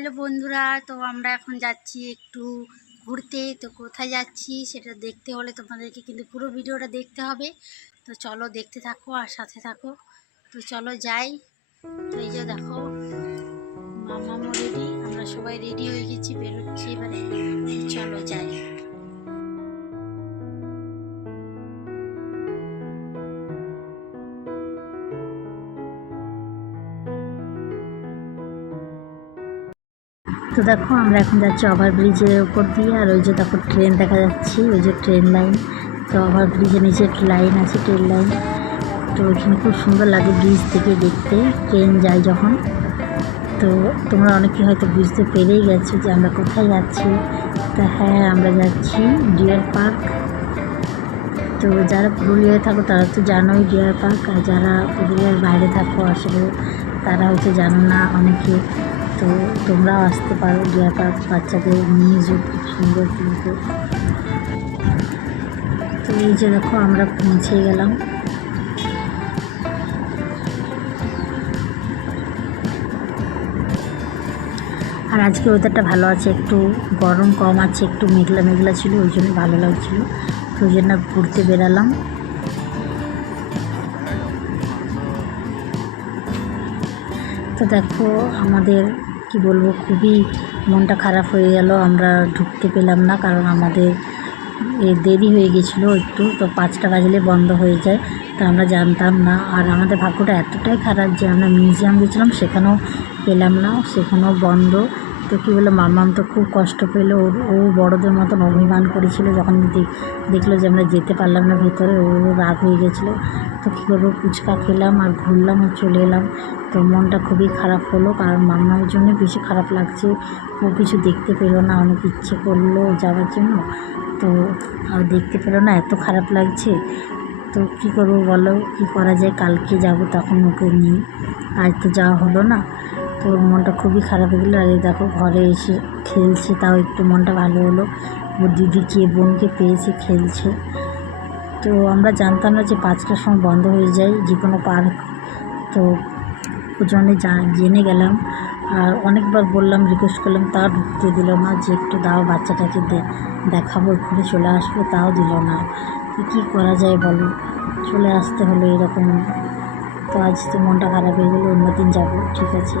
Hello বন্ধুরা, তো আমরা এখন যাচ্ছি একটু ঘুরতে। তো কোথায় যাচ্ছি সেটা দেখতে হলে তোমাদেরকে কিন্তু পুরো ভিডিওটা দেখতে হবে। তো চলো দেখতে থাকো আর সাথে থাকো। তো চলো যাই। তো এই যে দেখো, মামামো রেডি আমরা সবাই রেডি হয়ে গেছি, বেরোচ্ছি এবারে। চলো যাই। তো দেখো, আমরা এখন যাচ্ছি ওভার ব্রিজের ওপর দিয়ে, আর ওই যে দেখো ট্রেন দেখা যাচ্ছে, ওই যে ট্রেন লাইন তো ওভার ব্রিজের নিচে লাইন আছে ট্রেন লাইন তো ওইখানে খুব সুন্দর লাগে ব্রিজ থেকে দেখতে ট্রেন যায় যখন। তো তোমরা অনেকে হয়তো বুঝতে পেরেই গেছো যে আমরা কোথায় যাচ্ছি। তা হ্যাঁ আমরা যাচ্ছি ডিয়ার পার্ক তো যারা পুরুলিয়ায় থাকো, তারা তো জানোই ডিয়ার পার্ক আর যারা পুরুলিয়ার বাইরে থাকো, আসলে তারা হচ্ছে জানো না অনেকে। তো তোমরাও আসতে পারো ডিয়ার পার্ক বাচ্চাদের নিয়ে যে খুব সুন্দর কিন্তু। তো এই যে দেখো, আমরা পৌঁছে গেলাম। আর আজকে ওয়েদারটা ভালো আছে, একটু গরম কম আছে, একটু মেঘলা মেঘলা ছিল, ওই জন্য ভালো লাগছিল। তো ওই জন্য ঘুরতে বেরালাম। তো দেখো, আমাদের কি বলব, খুবই মনটা খারাপ হয়ে গেল। আমরা ঢুকতে পেলাম না, কারণ আমাদের এ দেরি হয়ে গেছিল একটু। তো পাঁচটা বাজলে বন্ধ হয়ে যায়, তা আমরা জানতাম না। আর আমাদের ভাগ্যটা এতটাই খারাপ যে আমরা মিউজিয়াম গেছিলাম, সেখানেও পেলাম না, সেখানেও বন্ধ। তো কী বলে মামাম তো খুব কষ্ট পেল, ও বড়োদের মতন অভিমান করেছিল যখন দেখ- দেখল যে আমরা যেতে পারলাম না ভেতরে, ও রাগ হয়ে গেছিল। তো কী করব, ফুচকা খেলাম আর ঘুরলাম আর চলে এলাম। তো মনটা খুবই খারাপ হলো, কারণ মামার জন্য বেশি খারাপ লাগছে। ও কিছু দেখতে পেল না, অনেক ইচ্ছে করল যাওয়ার জন্য। তো আর দেখতে পেল না, এত খারাপ লাগছে। তো কী করব বলো, কী করা যায়, কালকে যাব তখন ওকে নিয়ে। আজ তো যাওয়া হলো না। তো মনটা খুবই খারাপ হয়ে গেলো। আর এই দেখো ঘরে এসে খেলছে, তাও একটু মনটা ভালো হলো। ওর দিদিকে বোনকে পেয়েছে, খেলছে। তো আমরা জানতাম না যে পাঁচটার সময় বন্ধ হয়ে যায় যে কোনো পার্ক তো ওই জন্যে জেনে গেলাম। আর অনেকবার বললাম রিকোয়েস্ট করলাম, তাও ঢুকতে দিল না যে একটু দাও, বাচ্চাটাকে দেখাবো, ঘুরে চলে আসব, তাও দিল না। কী করা যায় বলো? চলে আসতে হলো এরকম। তো আজ তো মনটা খারাপ হয়ে গেলো অন্য দিন যাব, ঠিক আছে।